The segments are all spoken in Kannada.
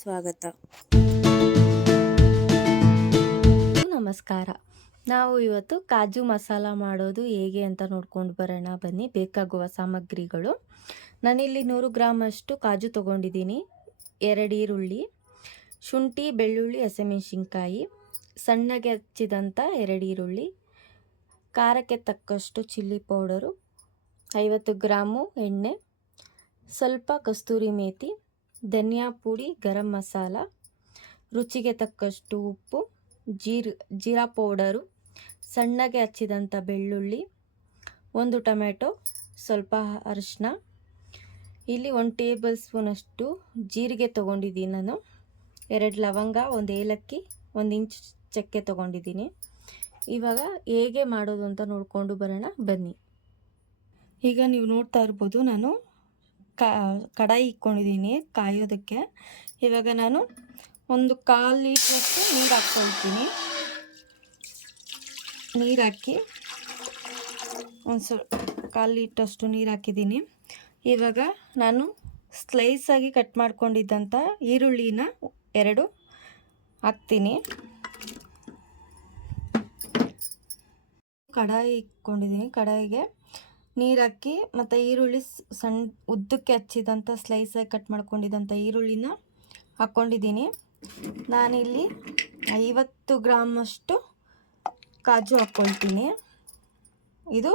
ಸ್ವಾಗತ. ನಮಸ್ಕಾರ. ನಾವು ಇವತ್ತು ಕಾಜು ಮಸಾಲ ಮಾಡೋದು ಹೇಗೆ ಅಂತ ನೋಡ್ಕೊಂಡು ಬರೋಣ ಬನ್ನಿ. ಬೇಕಾಗುವ ಸಾಮಗ್ರಿಗಳು: ನಾನಿಲ್ಲಿ 100 ಗ್ರಾಮ್ ಅಷ್ಟು ಕಾಜು ತೊಗೊಂಡಿದ್ದೀನಿ, 2 ಈರುಳ್ಳಿ, ಶುಂಠಿ, ಬೆಳ್ಳುಳ್ಳಿ, ಹಸಿಮೆಣಸಿನ್ಕಾಯಿ, ಸಣ್ಣಗೆ ಹೆಚ್ಚಿದಂಥ 2 ಈರುಳ್ಳಿ, ಖಾರಕ್ಕೆ ತಕ್ಕಷ್ಟು ಚಿಲ್ಲಿ ಪೌಡರು, 50 ಗ್ರಾಮು ಎಣ್ಣೆ, ಸ್ವಲ್ಪ ಕಸ್ತೂರಿ ಮೇಥಿ, ಧನಿಯಾ ಪುಡಿ, ಗರಂ ಮಸಾಲ, ರುಚಿಗೆ ತಕ್ಕಷ್ಟು ಉಪ್ಪು, ಜೀರಾ ಪೌಡರು, ಸಣ್ಣಗೆ ಹಚ್ಚಿದಂಥ ಬೆಳ್ಳುಳ್ಳಿ, 1 ಟೊಮೆಟೊ, ಸ್ವಲ್ಪ ಅರಿಶಿನ, ಇಲ್ಲಿ 1 ಟೇಬಲ್ ಸ್ಪೂನಷ್ಟು ಜೀರಿಗೆ ತೊಗೊಂಡಿದ್ದೀನಿ ನಾನು, 2 ಲವಂಗ, 1 ಏಲಕ್ಕಿ, 1 ಇಂಚ್ ಚಕ್ಕೆ ತೊಗೊಂಡಿದ್ದೀನಿ. ಇವಾಗ ಹೇಗೆ ಮಾಡೋದು ಅಂತ ನೋಡಿಕೊಂಡು ಬರೋಣ ಬನ್ನಿ. ಈಗ ನೀವು ನೋಡ್ತಾ ಇರ್ಬೋದು, ನಾನು ಕಡಾಯಿ ಇಟ್ಕೊಂಡಿದ್ದೀನಿ ಕಾಯೋದಕ್ಕೆ. ಇವಾಗ ನಾನು 1/4 ಲೀಟ್ರಷ್ಟು ನೀರು ಹಾಕ್ಕೊಳ್ತೀನಿ. ನೀರು ಹಾಕಿ ಸ್ವಲ್ಪ 1/4 ಲೀಟ್ರಷ್ಟು ನೀರು ಹಾಕಿದ್ದೀನಿ. ಇವಾಗ ನಾನು ಸ್ಲೈಸಾಗಿ ಕಟ್ ಮಾಡ್ಕೊಂಡಿದ್ದಂಥ ಈರುಳ್ಳಿನ 2 ಹಾಕ್ತೀನಿ. ಕಡಾಯಿ ಇಟ್ಕೊಂಡಿದ್ದೀನಿ, ಕಡಾಯಿಗೆ ನೀರು ಹಾಕಿ ಮತ್ತು ಈರುಳ್ಳಿ ಸಣ್ಣ ಉದ್ದಕ್ಕೆ ಹಚ್ಚಿದಂಥ ಸ್ಲೈಸಾಗಿ ಕಟ್ ಮಾಡ್ಕೊಂಡಿದ್ದಂಥ ಈರುಳ್ಳಿನ ಹಾಕ್ಕೊಂಡಿದ್ದೀನಿ. ನಾನಿಲ್ಲಿ 50 ಗ್ರಾಮಷ್ಟು ಕಾಜು ಹಾಕ್ಕೊಳ್ತೀನಿ. ಇದು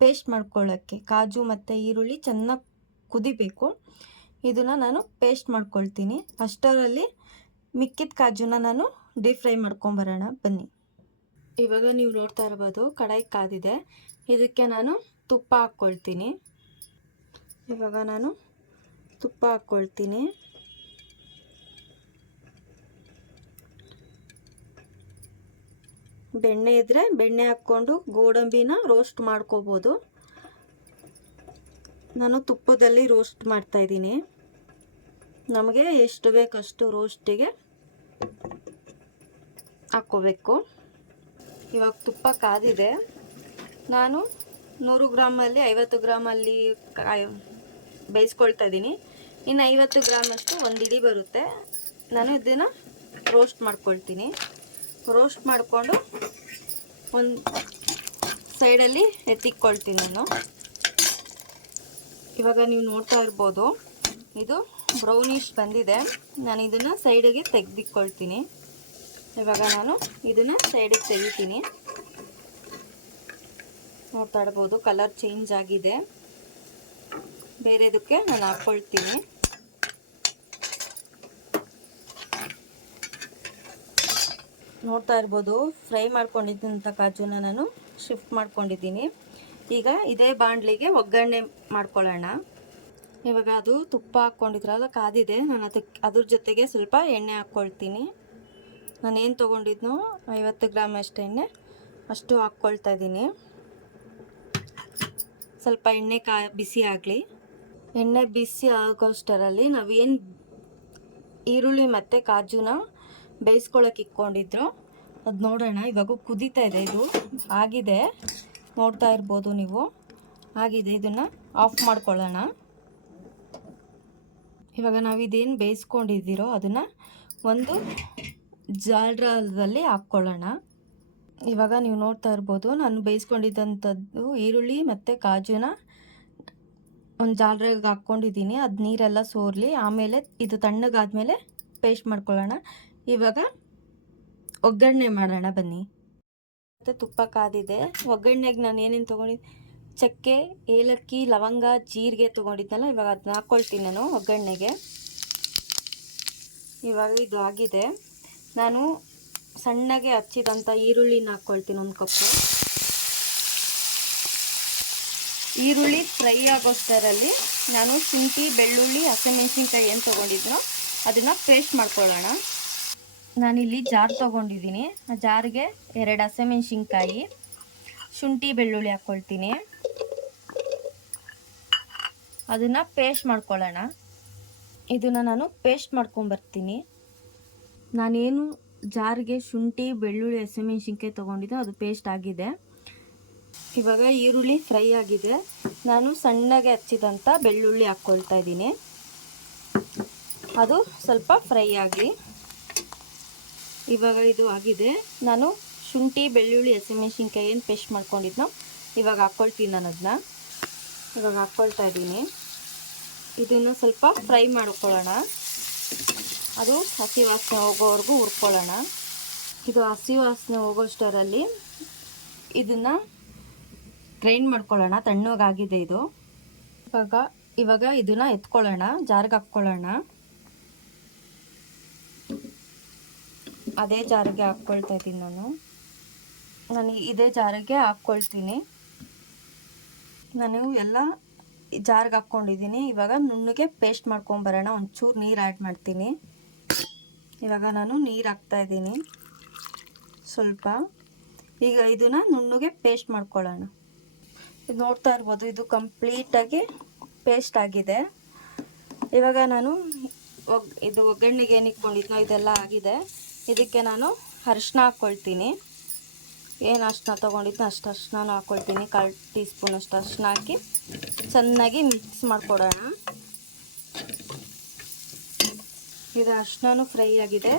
ಪೇಸ್ಟ್ ಮಾಡ್ಕೊಳ್ಳೋಕ್ಕೆ ಕಾಜು ಮತ್ತು ಈರುಳ್ಳಿ ಚೆನ್ನಾಗಿ ಕುದಿಬೇಕು. ಇದನ್ನು ನಾನು ಪೇಸ್ಟ್ ಮಾಡ್ಕೊಳ್ತೀನಿ. ಅಷ್ಟರಲ್ಲಿ ಮಿಕ್ಕಿದ ಕಾಜುನ ನಾನು ಡೀಪ್ ಫ್ರೈ ಮಾಡ್ಕೊಂಬರೋಣ ಬನ್ನಿ. ಇವಾಗ ನೀವು ನೋಡ್ತಾ ಇರ್ಬೋದು, ಕಡಾಯಿ ಕಾದಿದೆ. ಇದಕ್ಕೆ ನಾನು ತುಪ್ಪ ಹಾಕ್ಕೊಳ್ತೀನಿ. ಇವಾಗ ನಾನು ತುಪ್ಪ ಹಾಕ್ಕೊಳ್ತೀನಿ. ಬೆಣ್ಣೆ ಇದ್ದರೆ ಬೆಣ್ಣೆ ಹಾಕ್ಕೊಂಡು ಗೋಡಂಬಿನ ರೋಸ್ಟ್ ಮಾಡ್ಕೋಬೋದು. ನಾನು ತುಪ್ಪದಲ್ಲಿ ರೋಸ್ಟ್ ಮಾಡ್ತಾಯಿದ್ದೀನಿ. ನಮಗೆ ಎಷ್ಟು ಬೇಕಷ್ಟು ರೋಸ್ಟಿಗೆ ಹಾಕ್ಕೋಬೇಕು. ಇವಾಗ ತುಪ್ಪ ಕಾದಿದೆ. ನಾನು 100 ಗ್ರಾಮಲ್ಲಿ 50 ಗ್ರಾಮಲ್ಲಿ ಬೇಯಿಸ್ಕೊಳ್ತಾ ಇದ್ದೀನಿ. ಇನ್ನು 50 ಗ್ರಾಮಷ್ಟು ಒಂದು ಇಡಿ ಬರುತ್ತೆ. ನಾನು ಇದನ್ನು ರೋಸ್ಟ್ ಮಾಡ್ಕೊಳ್ತೀನಿ. ರೋಸ್ಟ್ ಮಾಡಿಕೊಂಡು ಒಂದು ಸೈಡಲ್ಲಿ ಎತ್ತಿಕ್ಕೊಳ್ತೀನಿ ನಾನು. ಇವಾಗ ನೀವು ನೋಡ್ತಾ ಇರ್ಬೋದು, ಇದು ಬ್ರೌನಿಷ್ ಬಂದಿದೆ. ನಾನು ಇದನ್ನು ಸೈಡಿಗೆ ತೆಗೆದಿಕ್ಕೊಳ್ತೀನಿ. ಇವಾಗ ನಾನು ಇದನ್ನು ಸೈಡಿಗೆ ತೆಗಿತೀನಿ. ನೋಡ್ತಾ ಇರ್ಬೋದು, ಕಲರ್ ಚೇಂಜ್ ಆಗಿದೆ. ಬೇರೆದಕ್ಕೆ ನಾನು ಹಾಕ್ಕೊಳ್ತೀನಿ. ನೋಡ್ತಾ ಇರ್ಬೋದು, ಫ್ರೈ ಮಾಡ್ಕೊಂಡಿದ್ದಂಥ ಕಾಜುನ ನಾನು ಶಿಫ್ಟ್ ಮಾಡ್ಕೊಂಡಿದ್ದೀನಿ. ಈಗ ಇದೇ ಬಾಣಲಿಗೆ ಒಗ್ಗರಣೆ ಮಾಡ್ಕೊಳ್ಳೋಣ. ಇವಾಗ ಅದು ತುಪ್ಪ ಹಾಕ್ಕೊಂಡಿದ್ರಲ್ಲ ಕಾದಿದೆ. ನಾನು ಅದ್ರ ಜೊತೆಗೆ ಸ್ವಲ್ಪ ಎಣ್ಣೆ ಹಾಕ್ಕೊಳ್ತೀನಿ. ನಾನೇನು ತೊಗೊಂಡಿದ್ನೋ 50 ಗ್ರಾಮ್ ಅಷ್ಟು ಎಣ್ಣೆ ಅಷ್ಟು ಹಾಕ್ಕೊಳ್ತಾ ಇದ್ದೀನಿ. ಸ್ವಲ್ಪ ಎಣ್ಣೆ ಬಿಸಿ ಆಗಲಿ. ಎಣ್ಣೆ ಬಿಸಿ ಆಗೋಷ್ಟರಲ್ಲಿ ನಾವೇನು ಈರುಳ್ಳಿ ಮತ್ತು ಕಾಜುನ ಬೇಯಿಸ್ಕೊಳ್ಳೋಕೆ ಇಟ್ಕೊಂಡಿದ್ರು ಅದು ನೋಡೋಣ. ಇವಾಗ ಕುದೀತಾ ಇದೆ, ಇದು ಆಗಿದೆ, ನೋಡ್ತಾ ಇರ್ಬೋದು ನೀವು, ಆಗಿದೆ. ಇದನ್ನು ಆಫ್ ಮಾಡ್ಕೊಳ್ಳೋಣ. ಇವಾಗ ನಾವು ಇದೇನು ಬೇಯಿಸ್ಕೊಂಡಿದ್ದೀರೋ ಅದನ್ನು ಒಂದು ಜಾಲದಲ್ಲಿ ಹಾಕ್ಕೊಳ್ಳೋಣ. ಇವಾಗ ನೀವು ನೋಡ್ತಾ ಇರ್ಬೋದು, ನಾನು ಬೇಯಿಸ್ಕೊಂಡಿದ್ದಂಥದ್ದು ಈರುಳ್ಳಿ ಮತ್ತು ಕಾಜುನ ಒಂದು ಜಾಲರಿಗೆ ಹಾಕ್ಕೊಂಡಿದ್ದೀನಿ. ಅದು ನೀರೆಲ್ಲ ಸೋರಲಿ. ಆಮೇಲೆ ಇದು ತಣ್ಣಗಾದ್ಮೇಲೆ ಪೇಸ್ಟ್ ಮಾಡ್ಕೊಳ್ಳೋಣ. ಇವಾಗ ಒಗ್ಗರಣೆ ಮಾಡೋಣ ಬನ್ನಿ. ಮತ್ತು ತುಪ್ಪ ಕಾದಿದೆ. ಒಗ್ಗರಣೆಗೆ ನಾನು ಏನೇನು ತೊಗೊಂಡಿದ್ದೆ, ಚಕ್ಕೆ, ಏಲಕ್ಕಿ, ಲವಂಗ, ಜೀರಿಗೆ ತೊಗೊಂಡಿದ್ನಲ್ಲ, ಇವಾಗ ಅದನ್ನ ಹಾಕ್ಕೊಳ್ತೀನಿ ನಾನು ಒಗ್ಗರಣೆಗೆ. ಇವಾಗ ಇದು ಆಗಿದೆ. ನಾನು ಸಣ್ಣಗೆ ಹಚ್ಚಿದಂಥ ಈರುಳ್ಳಿನ ಹಾಕ್ಕೊಳ್ತೀನಿ, 1 ಕಪ್ಪು. ಈರುಳ್ಳಿ ಫ್ರೈ ಆಗೋಷ್ಟರಲ್ಲಿ ನಾನು ಶುಂಠಿ, ಬೆಳ್ಳುಳ್ಳಿ, ಹಸಿಮೆಣಸಿನ್ಕಾಯಿ ಏನು ತೊಗೊಂಡಿದ್ನೋ ಅದನ್ನು ಪೇಸ್ಟ್ ಮಾಡ್ಕೊಳ್ಳೋಣ. ನಾನಿಲ್ಲಿ ಜಾರ್ ತೊಗೊಂಡಿದ್ದೀನಿ. ಆ ಜಾರಿಗೆ 2 ಹಸಿಮೆಣಸಿನ್ಕಾಯಿ, ಶುಂಠಿ, ಬೆಳ್ಳುಳ್ಳಿ ಹಾಕ್ಕೊಳ್ತೀನಿ. ಅದನ್ನು ಪೇಸ್ಟ್ ಮಾಡ್ಕೊಳ್ಳೋಣ. ಇದನ್ನು ನಾನು ಪೇಸ್ಟ್ ಮಾಡ್ಕೊಂಬರ್ತೀನಿ. ನಾನೇನು ಜಾರಿಗೆ ಶುಂಠಿ, ಬೆಳ್ಳುಳ್ಳಿ, ಹಸಿಮೆಣಸಿನ್ಕಾಯಿ ತೊಗೊಂಡಿದ್ದು ಅದು ಪೇಸ್ಟ್ ಆಗಿದೆ. ಇವಾಗ ಈರುಳ್ಳಿ ಫ್ರೈ ಆಗಿದೆ. ನಾನು ಸಣ್ಣಗೆ ಹಚ್ಚಿದಂಥ ಬೆಳ್ಳುಳ್ಳಿ ಹಾಕ್ಕೊಳ್ತಾ ಇದ್ದೀನಿ. ಅದು ಸ್ವಲ್ಪ ಫ್ರೈ ಆಗಲಿ. ಇವಾಗ ಇದು ಆಗಿದೆ. ನಾನು ಶುಂಠಿ ಬೆಳ್ಳುಳ್ಳಿ ಹಸಿಮೆಣ್ಸಿನ್ಕಾಯಿ ಏನು ಪೇಸ್ಟ್ ಮಾಡ್ಕೊಂಡಿದ್ನೋ ಇವಾಗ ಹಾಕ್ಕೊಳ್ತೀನಿ. ನಾನು ಅದನ್ನ ಇವಾಗ ಹಾಕ್ಕೊಳ್ತಾ ಇದ್ದೀನಿ. ಇದನ್ನು ಸ್ವಲ್ಪ ಫ್ರೈ ಮಾಡ್ಕೊಳ್ಳೋಣ. ಅದು ಹಸಿ ವಾಸನೆ ಹೋಗೋವರೆಗೂ ಹುರ್ಕೊಳ್ಳೋಣ. ಇದು ಹಸಿ ವಾಸನೆ ಹೋಗೋಷ್ಟರಲ್ಲಿ ಇದನ್ನು ಗ್ರೈಂಡ್ ಮಾಡ್ಕೊಳ್ಳೋಣ. ತಣ್ಣಗಾಗಿದೆ ಇದು. ಇವಾಗ ಇದನ್ನು ಎತ್ಕೊಳ್ಳೋಣ, ಜಾರ್ಗೆ ಹಾಕ್ಕೊಳ್ಳೋಣ. ಅದೇ ಜಾರಿಗೆ ಹಾಕ್ಕೊಳ್ತಾ ಇದ್ದೀನಿ ನಾನು ಇದೇ ಜಾರಿಗೆ ಹಾಕ್ಕೊಳ್ತೀನಿ. ನಾನು ಎಲ್ಲ ಜಾರ್ಗೆ ಹಾಕ್ಕೊಂಡಿದ್ದೀನಿ. ಇವಾಗ ನುಣ್ಣಗೆ ಪೇಸ್ಟ್ ಮಾಡ್ಕೊಂಬರೋಣ. ಒಂಚೂರು ನೀರು ಆ್ಯಡ್ ಮಾಡ್ತೀನಿ. ಇವಾಗ ನಾನು ನೀರು ಹಾಕ್ತಾಯಿದ್ದೀನಿ ಸ್ವಲ್ಪ. ಈಗ ಇದನ್ನು ನುಣ್ಣಗೆ ಪೇಸ್ಟ್ ಮಾಡ್ಕೊಳ್ಳೋಣ. ಇದು ನೋಡ್ತಾ ಇರ್ಬೋದು, ಇದು ಕಂಪ್ಲೀಟಾಗಿ ಪೇಸ್ಟ್ ಆಗಿದೆ. ಇವಾಗ ನಾನು ಇದು ಒಗ್ಗರಣೆಗೆ ಏನು ಇಟ್ಕೊಂಡಿದ್ನೋ ಇದೆಲ್ಲ ಆಗಿದೆ. ಇದಕ್ಕೆ ನಾನು ಅರಿಶಿನ ಹಾಕ್ಕೊಳ್ತೀನಿ. ಏನು ಅರಿಶಿನ ತೊಗೊಂಡಿದ್ನೋ ಅಷ್ಟು ಅರಿಶಿನ ಹಾಕ್ಕೊಳ್ತೀನಿ. 1/4 ಟೀ ಸ್ಪೂನ್ ಅಷ್ಟು ಅರಿಶಿನ ಹಾಕಿ ಚೆನ್ನಾಗಿ ಮಿಕ್ಸ್ ಮಾಡಿಕೊಡೋಣ. ಇದು ಅರಿಶಿನ ಫ್ರೈ ಆಗಿದೆ.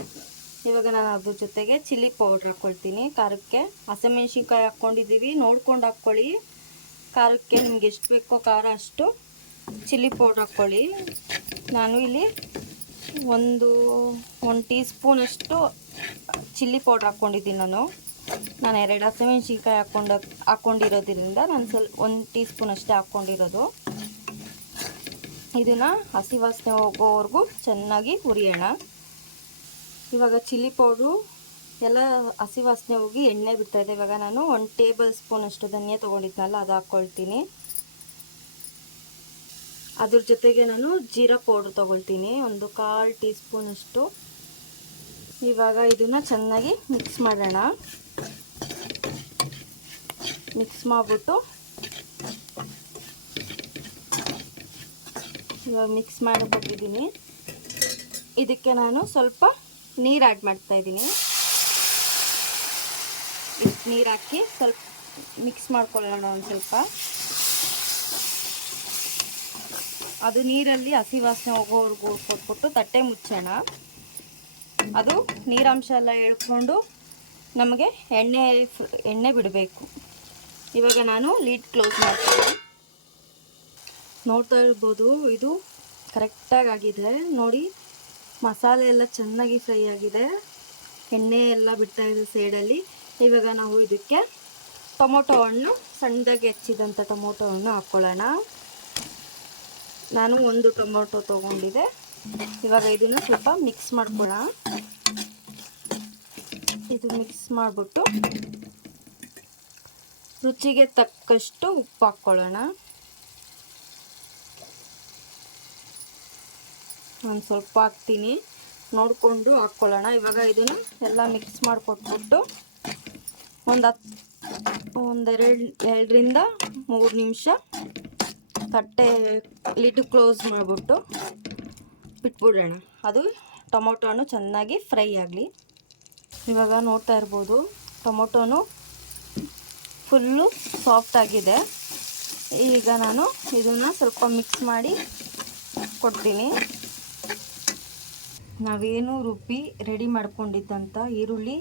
ಇವಾಗ ನಾನು ಅದ್ರ ಜೊತೆಗೆ ಚಿಲ್ಲಿ ಪೌಡ್ರ್ ಹಾಕ್ಕೊಳ್ತೀನಿ. ಖಾರಕ್ಕೆ ಹಸಿಮೆಣ್ಸಿನ್ಕಾಯಿ ಹಾಕ್ಕೊಂಡಿದ್ದೀವಿ, ನೋಡ್ಕೊಂಡು ಹಾಕ್ಕೊಳ್ಳಿ. ಖಾರಕ್ಕೆ ನಿಮ್ಗೆ ಎಷ್ಟು ಬೇಕೋ ಖಾರ ಅಷ್ಟು ಚಿಲ್ಲಿ ಪೌಡ್ರ್ ಹಾಕ್ಕೊಳ್ಳಿ. ನಾನು ಇಲ್ಲಿ ಒಂದು ಟೀ ಸ್ಪೂನಷ್ಟು ಚಿಲ್ಲಿ ಪೌಡ್ರ್ ಹಾಕ್ಕೊಂಡಿದ್ದೀನಿ. ನಾನು 2 ಹಸಿಮೆಣ್ಸಿನ್ಕಾಯಿ ಹಾಕ್ಕೊಂಡಿರೋದ್ರಿಂದ ನಾನು ಸ್ವಲ್ಪ 1 ಟೀ ಸ್ಪೂನ್ ಅಷ್ಟೇ ಹಾಕ್ಕೊಂಡಿರೋದು. ಇದನ್ನು ಹಸಿ ವಾಸನೆ ಹೋಗೋವರೆಗೂ ಚೆನ್ನಾಗಿ ಹುರಿಯೋಣ. ಇವಾಗ ಚಿಲ್ಲಿ ಪೌಡ್ರು ಎಲ್ಲ ಹಸಿ ವಾಸನೆ ಹೋಗಿ ಎಣ್ಣೆ ಬಿಡ್ತಾಯಿದೆ. ಇವಾಗ ನಾನು 1 ಟೇಬಲ್ ಸ್ಪೂನ್ ಅಷ್ಟು ಧನಿಯಾ ತೊಗೊಂಡಿದ್ನಲ್ಲ ಅದು ಹಾಕ್ಕೊಳ್ತೀನಿ. ಅದ್ರ ಜೊತೆಗೆ ನಾನು ಜೀರಾ ಪೌಡ್ರ್ ತೊಗೊಳ್ತೀನಿ, 1/4 ಟೀ ಸ್ಪೂನ್ ಅಷ್ಟು. ಇವಾಗ ಇದನ್ನು ಚೆನ್ನಾಗಿ ಮಿಕ್ಸ್ ಮಾಡೋಣ. ಮಿಕ್ಸ್ ಮಾಡಿಬಿಟ್ಟು ಇವಾಗ ಮಿಕ್ಸ್ ಮಾಡಿಕೊಟ್ಟಿದ್ದೀನಿ. ಇದಕ್ಕೆ ನಾನು ಸ್ವಲ್ಪ ನೀರು ಆ್ಯಡ್ ಮಾಡ್ತಾಯಿದ್ದೀನಿ. ಇಷ್ಟು ನೀರು ಹಾಕಿ ಸ್ವಲ್ಪ ಮಿಕ್ಸ್ ಮಾಡ್ಕೊಳ್ಳೋಣ. ಒಂದು ಸ್ವಲ್ಪ ಅದು ನೀರಲ್ಲಿ ಹಸಿ ವಾಸನೆ ಹೋಗೋವರೆಗೂ ಕೊಟ್ಬಿಟ್ಟು ತಟ್ಟೆ ಮುಚ್ಚೋಣ. ಅದು ನೀರಾಂಶ ಎಲ್ಲ ಎಳ್ಕೊಂಡು ನಮಗೆ ಎಣ್ಣೆ ಬಿಡಬೇಕು. ಇವಾಗ ನಾನು ಲೀಡ್ ಕ್ಲೋಸ್ ಮಾಡ್ತೀನಿ. ನೋಡ್ತಾ ಇರ್ಬೋದು, ಇದು ಕರೆಕ್ಟಾಗಿ ಆಗಿದೆ ನೋಡಿ. ಮಸಾಲೆ ಎಲ್ಲ ಚೆನ್ನಾಗಿ ಫ್ರೈ ಆಗಿದೆ, ಎಣ್ಣೆ ಎಲ್ಲ ಬಿಡ್ತಾ ಇದೆ ಸೈಡಲ್ಲಿ. ಇವಾಗ ನಾವು ಇದಕ್ಕೆ ಟೊಮೊಟೊ ಹಣ್ಣು, ಸಣ್ಣದಾಗಿ ಹೆಚ್ಚಿದಂಥ ಟೊಮೊಟೊ ಹಣ್ಣು ಹಾಕ್ಕೊಳ್ಳೋಣ. ನಾನು 1 ಟೊಮೊಟೊ ತೊಗೊಂಡಿದ್ದೆ. ಇವಾಗ ಇದನ್ನು ಸ್ವಲ್ಪ ಮಿಕ್ಸ್ ಮಾಡ್ಕೊಳ್ಳೋಣ. ಇದು ಮಿಕ್ಸ್ ಮಾಡಿಬಿಟ್ಟು ರುಚಿಗೆ ತಕ್ಕಷ್ಟು ಉಪ್ಪು ಹಾಕ್ಕೊಳ್ಳೋಣ. ನಾನು ಸ್ವಲ್ಪ ಹಾಕ್ತೀನಿ, ನೋಡಿಕೊಂಡು ಹಾಕ್ಕೊಳ್ಳೋಣ. ಇವಾಗ ಇದನ್ನು ಎಲ್ಲ ಮಿಕ್ಸ್ ಮಾಡಿಕೊಟ್ಬಿಟ್ಟು ಒಂದು 2ರಿಂದ 3 ನಿಮಿಷ ತಟ್ಟೆ ಲಿಡ್ ಕ್ಲೋಸ್ ಮಾಡಿಬಿಟ್ಟು ಬಿಟ್ಬಿಡೋಣ. ಅದು ಟೊಮೊಟೊ ಹಣ್ಣು ಚೆನ್ನಾಗಿ ಫ್ರೈ ಆಗಲಿ. ಇವಾಗ ನೋಡ್ತಾ ಇರ್ಬೋದು, ಟೊಮೊಟೊನು ಫುಲ್ಲು ಸಾಫ್ಟ್ ಆಗಿದೆ. ಈಗ ನಾನು ಇದನ್ನು ಸ್ವಲ್ಪ ಮಿಕ್ಸ್ ಮಾಡಿ ಕೊಡ್ತೀನಿ. ನಾವೇನು ರುಬ್ಬಿ ರೆಡಿ ಮಾಡ್ಕೊಂಡಿದ್ದಂಥ ಈರುಳ್ಳಿ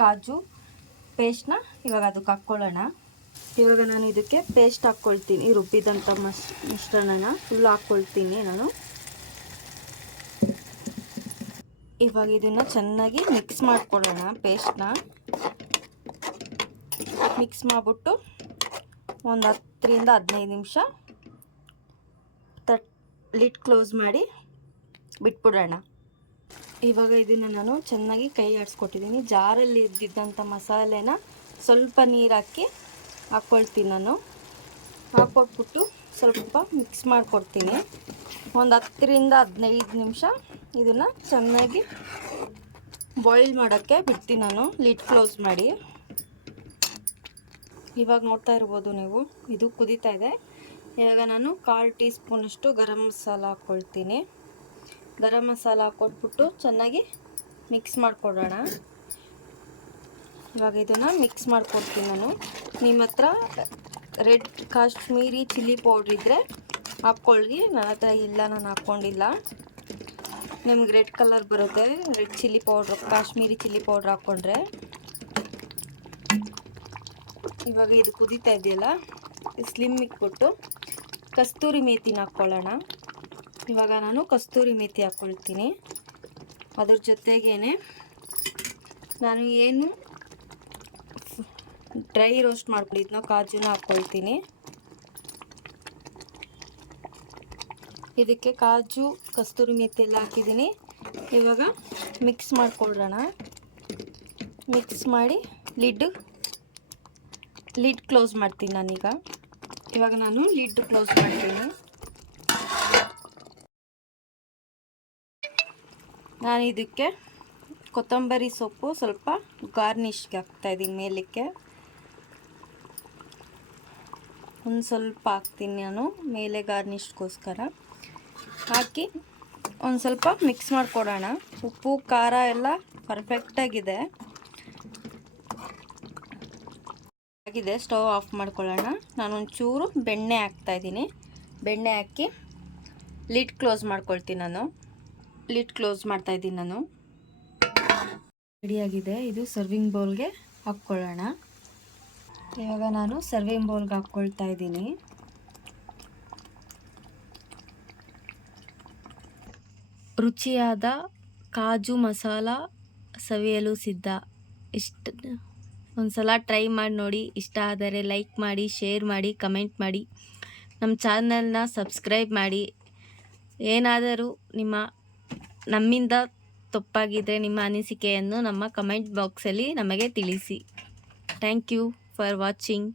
ಕಾಜು ಪೇಸ್ಟ್ನ ಇವಾಗ ಅದಕ್ಕೆ ಹಾಕ್ಕೊಳ್ಳೋಣ. ಇವಾಗ ನಾನು ಇದಕ್ಕೆ ಪೇಸ್ಟ್ ಹಾಕ್ಕೊಳ್ತೀನಿ. ರುಬ್ಬಿದಂಥ ಮಿಶ್ರಣನ ಫುಲ್ ಹಾಕ್ಕೊಳ್ತೀನಿ ನಾನು. ಇವಾಗ ಇದನ್ನು ಚೆನ್ನಾಗಿ ಮಿಕ್ಸ್ ಮಾಡ್ಕೊಳ್ಳೋಣ. ಪೇಸ್ಟ್ನ ಮಿಕ್ಸ್ ಮಾಡಿಬಿಟ್ಟು ಒಂದು 10ರಿಂದ 15 ನಿಮಿಷ ಲಿಡ್ ಕ್ಲೋಸ್ ಮಾಡಿ ಬಿಟ್ಬಿಡೋಣ. ಇವಾಗ ಇದನ್ನು ನಾನು ಚೆನ್ನಾಗಿ ಕೈ ಆಡಿಸ್ಕೊಟ್ಟಿದ್ದೀನಿ. ಜಾರಲ್ಲಿ ಇದ್ದಿದ್ದಂಥ ಮಸಾಲೆನ ಸ್ವಲ್ಪ ನೀರು ಹಾಕಿ ಹಾಕ್ಕೊಳ್ತೀನಿ ನಾನು. ಹಾಕ್ಕೊಟ್ಬಿಟ್ಟು ಸ್ವಲ್ಪ ಮಿಕ್ಸ್ ಮಾಡಿಕೊಡ್ತೀನಿ. ಒಂದು 10ರಿಂದ 15 ನಿಮಿಷ ಇದನ್ನು ಚೆನ್ನಾಗಿ ಬಾಯ್ಲ್ ಮಾಡೋಕ್ಕೆ ಬಿಡ್ತೀನಿ ನಾನು, ಲಿಡ್ ಕ್ಲೋಸ್ ಮಾಡಿ. ಇವಾಗ ನೋಡ್ತಾ ಇರ್ಬೋದು ನೀವು, ಇದು ಕುದೀತಾ ಇದೆ. ಇವಾಗ ನಾನು 1/4 ಟೀ ಸ್ಪೂನಷ್ಟು ಗರಂ ಮಸಾಲ ಹಾಕ್ಕೊಳ್ತೀನಿ. ಗರಂ ಮಸಾಲ ಹಾಕ್ಕೊಟ್ಬಿಟ್ಟು ಚೆನ್ನಾಗಿ ಮಿಕ್ಸ್ ಮಾಡಿಕೊಡೋಣ. ಇವಾಗ ಇದನ್ನು ಮಿಕ್ಸ್ ಮಾಡಿಕೊಡ್ತೀನಿ ನಾನು. ನಿಮ್ಮ ಹತ್ರ ರೆಡ್ ಕಾಶ್ಮೀರಿ ಚಿಲ್ಲಿ ಪೌಡ್ರ್ ಇದ್ದರೆ ಹಾಕ್ಕೊಳ್ಳಿ. ನನ್ನ ಹತ್ರ ಇಲ್ಲ, ನಾನು ಹಾಕ್ಕೊಂಡಿಲ್ಲ. ನಿಮ್ಗೆ ರೆಡ್ ಕಲರ್ ಬರುತ್ತೆ. Red chilli powder, Kashmiri chilli powder ಹಾಕ್ಕೊಂಡ್ರೆ. ಇವಾಗ ಇದು ಕುದೀತಾ ಇದೆಯಲ್ಲ, ಸ್ಲಿಮ್ ಇಟ್ಬಿಟ್ಟು ಕಸ್ತೂರಿ ಮೇಥಿನ ಹಾಕ್ಕೊಳ್ಳೋಣ. ಇವಾಗ ನಾನು ಕಸ್ತೂರಿ ಮೇಥಿ ಹಾಕ್ಕೊಳ್ತೀನಿ. ಅದ್ರ ಜೊತೆಗೇ ನಾನು ಏನು ಡ್ರೈ ರೋಸ್ಟ್ ಮಾಡ್ಕೊಂಡಿದ್ನೋ ಕಾಜುನ ಹಾಕ್ಕೊಳ್ತೀನಿ. ಇದಕ್ಕೆ ಕಾಜು, ಕಸ್ತೂರಿ ಮೇಥಿ ಎಲ್ಲ ಹಾಕಿದ್ದೀನಿ. ಇವಾಗ ಮಿಕ್ಸ್ ಮಾಡ್ಕೊಳ್ಳೋಣ. ಮಿಕ್ಸ್ ಮಾಡಿ ಲಿಡ್ ಕ್ಲೋಸ್ ಮಾಡ್ತೀನಿ ನಾನೀಗ. ಇವಾಗ ನಾನು ಲಿಡ್ ಕ್ಲೋಸ್ ಮಾಡ್ತೀನಿ. ನಾನು ಇದಕ್ಕೆ ಕೊತ್ತಂಬರಿ ಸೊಪ್ಪು ಸ್ವಲ್ಪ ಗಾರ್ನಿಷ್ಗೆ ಹಾಕ್ತಾಯಿದ್ದೀನಿ. ಮೇಲಕ್ಕೆ ಒಂದು ಸ್ವಲ್ಪ ಹಾಕ್ತೀನಿ ನಾನು, ಮೇಲೆ ಗಾರ್ನಿಷ್ಗೋಸ್ಕರ ಹಾಕಿ ಒಂದು ಸ್ವಲ್ಪ ಮಿಕ್ಸ್ ಮಾಡಿಕೊಡೋಣ. ಉಪ್ಪು ಖಾರ ಎಲ್ಲ ಪರ್ಫೆಕ್ಟಾಗಿದೆ. ಸ್ಟವ್ ಆಫ್ ಮಾಡ್ಕೊಳ್ಳೋಣ. ನಾನೊಂಚೂರು ಬೆಣ್ಣೆ ಹಾಕ್ತಾಯಿದ್ದೀನಿ. ಬೆಣ್ಣೆ ಹಾಕಿ ಲಿಡ್ ಕ್ಲೋಸ್ ಮಾಡ್ಕೊಳ್ತೀನಿ ನಾನು. ಲಿಡ್ ಕ್ಲೋಸ್ ಮಾಡ್ತಾಯಿದ್ದೀನಿ ನಾನು. ರೆಡಿಯಾಗಿದೆ. ಇದು ಸರ್ವಿಂಗ್ ಬೌಲ್ಗೆ ಹಾಕ್ಕೊಳ್ಳೋಣ. ಇವಾಗ ನಾನು ಸರ್ವಿಂಗ್ ಬೌಲ್ಗೆ ಹಾಕ್ಕೊಳ್ತಾ ಇದ್ದೀನಿ. ರುಚಿಯಾದ ಕಾಜು ಮಸಾಲ ಸವಿಯಲು ಸಿದ್ಧ. ಒಂದು ಸಲ ಟ್ರೈ ಮಾಡಿ ನೋಡಿ. ಇಷ್ಟ ಆದರೆ ಲೈಕ್ ಮಾಡಿ, ಶೇರ್ ಮಾಡಿ, ಕಮೆಂಟ್ ಮಾಡಿ. ನಮ್ಮ ಚಾನಲ್ನ ಸಬ್ಸ್ಕ್ರೈಬ್ ಮಾಡಿ. ಏನಾದರೂ ನಮ್ಮಿಂದ ತಪ್ಪಾಗಿದ್ದರೆ ನಿಮ್ಮ ಅನಿಸಿಕೆಯನ್ನು ನಮ್ಮ ಕಮೆಂಟ್ ಬಾಕ್ಸಲ್ಲಿ ನಮಗೆ ತಿಳಿಸಿ. Thank you for watching.